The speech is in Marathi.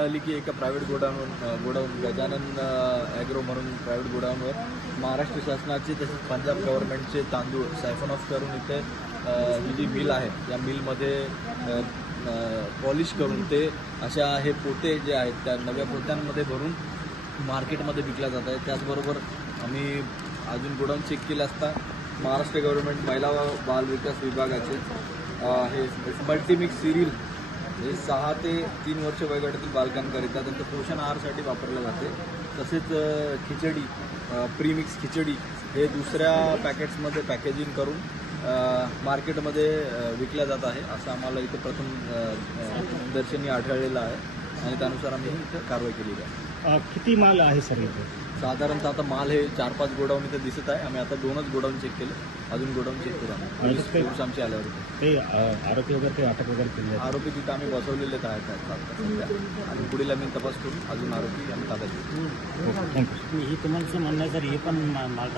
मिळाली की एका प्रायव्हेट गोडाऊन गजानन ॲग्रो म्हणून प्रायव्हेट गोडाऊनवर महाराष्ट्र शासनाचे तसेच पंजाब गव्हर्नमेंटचे तांदूळ सायफन ऑफ करून इथे ही जी मिल आहे या मिलमध्ये पॉलिश करून ते अशा हे पोते जे आहेत त्या नव्या पोत्यांमध्ये भरून मार्केटमध्ये विकल्या जात आहे। त्याचबरोबर आम्ही अजून गोडाऊन चेक केले असता महाराष्ट्र गव्हर्नमेंट महिला व बाल विकास विभागाचे हे मल्टीमिक्स सिरियल हे 6 ते 3 वर्ष वयोगटातील बालकांकरिता त्यांचं पोषण आहारासाठी वापरलं जाते। तसेच खिचडी प्रीमिक्स खिचडी हे दुसऱ्या पॅकेट्समध्ये पॅकेजिंग करून मार्केटमध्ये विकल्या जात आहे असं आम्हाला इथे प्रथम दर्शनी आढळलेलं आहे आणि त्यानुसार आम्ही इथं कारवाई केलेली आहे। किती माल आहे सर इथे? साधारणतः आता माल हे 4-5 गोडाऊन इथे दिसत आहे। आम्ही आता 2च गोडाऊन चेक केले, अजून गोडाऊन चेक करू आम्ही आमचे आल्यावर ते आरोपी वगैरे काही अटक वगैरे केले? आरोपी तिथं आम्ही बसवलेलेच आहेत आणि पुढील आम्ही तपास करून अजून आरोपी आम्ही ताब्यात घेऊ। थँक्यू। ही तुम्हाला म्हणणं सर हे पण माल